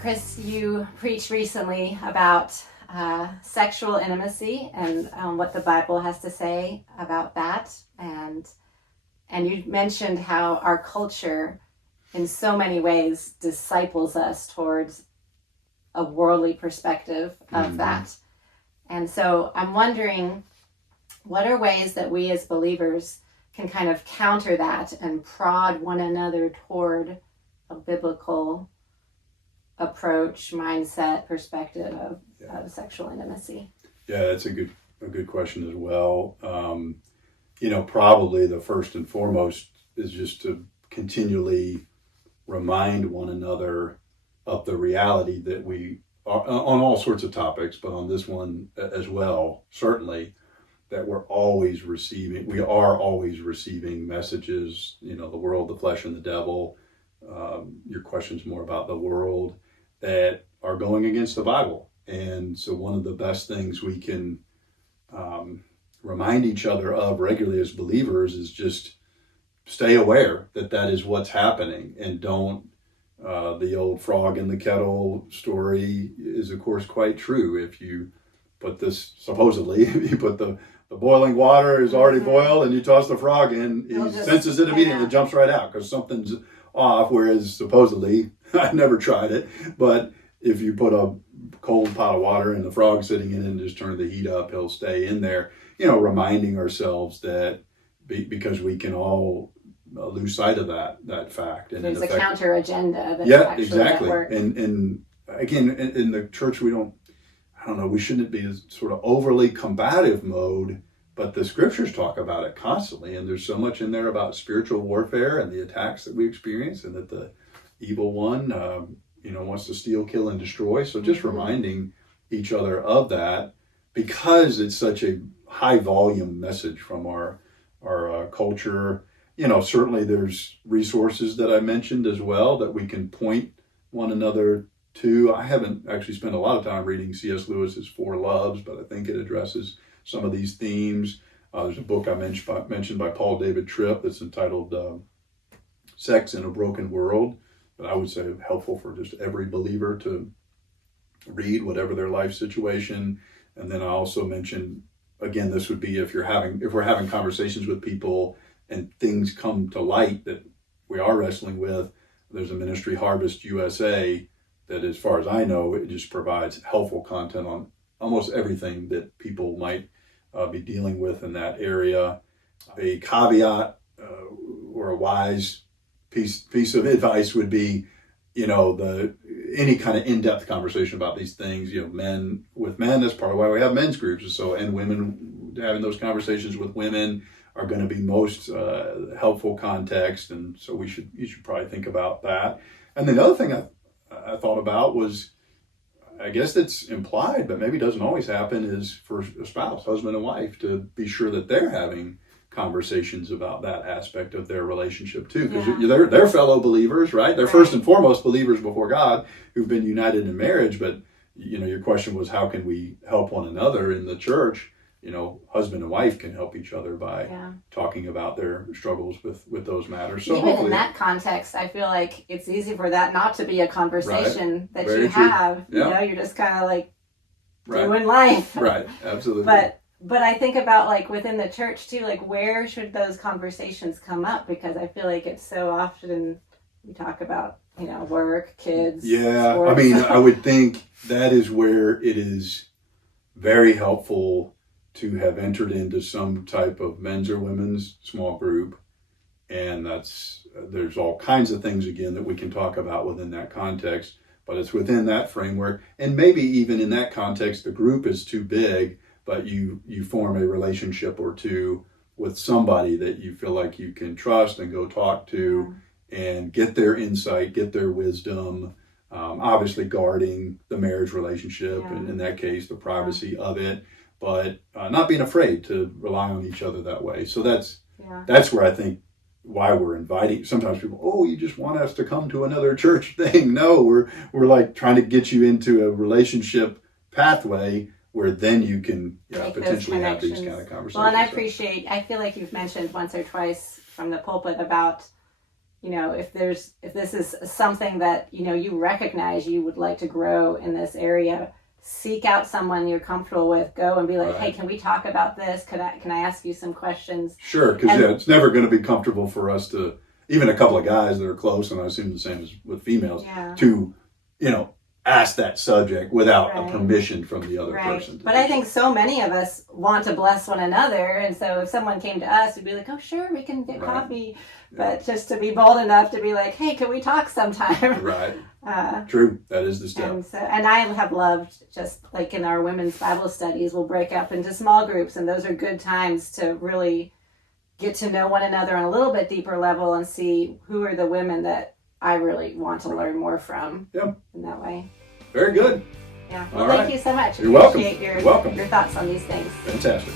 Chris, you preached recently about sexual intimacy and what the Bible has to say about that. And you mentioned how our culture in so many ways disciples us towards a worldly perspective of that. And so I'm wondering, what are ways that we as believers can kind of counter that and prod one another toward a biblical approach, mindset, perspective of sexual intimacy? Yeah, that's a good question as well. Probably the first and foremost is just to continually remind one another of the reality that we are on all sorts of topics, but on this one as well, certainly, that we are always receiving messages, the world, the flesh, and the devil. Your question's more about the world, that are going against the Bible. And so one of the best things we can remind each other of regularly as believers is just stay aware that is what's happening, and don't the old frog in the kettle story is of course quite true. If you put this, supposedly, if you put the boiling water is already boiled and you toss the frog in, he senses it immediately and jumps right out because something's off. Whereas supposedly, I've never tried it, but if you put a cold pot of water and the frog sitting in it and just turn the heat up, he'll stay in there. Reminding ourselves that because we can all lose sight of that fact. And there's a counter agenda that's actually at exactly. work. And again, in the church, we shouldn't be sort of overly combative mode, but the scriptures talk about it constantly. And there's so much in there about spiritual warfare and the attacks that we experience, and that the evil one, wants to steal, kill, and destroy. So just reminding each other of that, because it's such a high volume message from our culture. Certainly there's resources that I mentioned as well that we can point one another to. I haven't actually spent a lot of time reading C.S. Lewis's Four Loves, but I think it addresses some of these themes. There's a book I mentioned by Paul David Tripp that's entitled Sex in a Broken World, that I would say helpful for just every believer to read, whatever their life situation. And then I also mentioned, again, this would be if we're having conversations with people and things come to light that we are wrestling with. There's a ministry, Harvest USA, that, as far as I know, it just provides helpful content on almost everything that people might be dealing with in that area. A caveat or a wise piece of advice would be, any kind of in-depth conversation about these things, men with men. That's part of why we have men's groups. So, and women, having those conversations with women are going to be most helpful context. And so you should probably think about that. And then the other thing I thought about was, I guess that's implied, but maybe doesn't always happen, is for a spouse, husband and wife, to be sure that they're having conversations about that aspect of their relationship too, because they're fellow believers, right? They're first and foremost believers before God who've been united in marriage. But your question was, how can we help one another in the church? Husband and wife can help each other by talking about their struggles with those matters. So even in that context, I feel like it's easy for that not to be a conversation that you have. You're just kind of like doing life. Right, absolutely. But I think about, like, within the church too, like, where should those conversations come up? Because I feel like it's so often we talk about, work, kids. Yeah, sports. I would think that is where it is very helpful to have entered into some type of men's or women's small group. And there's all kinds of things, again, that we can talk about within that context, but it's within that framework. And maybe even in that context, the group is too big, but you form a relationship or two with somebody that you feel like you can trust and go talk to and get their insight, get their wisdom, obviously guarding the marriage relationship, and in that case, the privacy of it, but not being afraid to rely on each other that way. So that's where I think why we're inviting. Sometimes people, you just want us to come to another church thing. No, we're like trying to get you into a relationship pathway where then you can potentially have these kind of conversations. Well, and I feel like you've mentioned once or twice from the pulpit about if this is something that, you recognize you would like to grow in this area, seek out someone you're comfortable with, go and be like, Right. hey, can we talk about this? Can I ask you some questions? Sure, because it's never going to be comfortable for us to, even a couple of guys that are close, and I assume the same as with females, to, ask that subject without a permission from the other person. But I think so many of us want to bless one another, and so if someone came to us, we'd be like, oh, sure, we can get coffee. But just to be bold enough to be like, hey, can we talk sometime? Right. True. That is the step. And I have loved, just like in our women's Bible studies, we'll break up into small groups, and those are good times to really get to know one another on a little bit deeper level and see who are the women that I really want to learn more from. Yep. In that way. Very good. Yeah. Well, thank you so much. You're welcome. Appreciate You're welcome. Your thoughts on these things. Fantastic.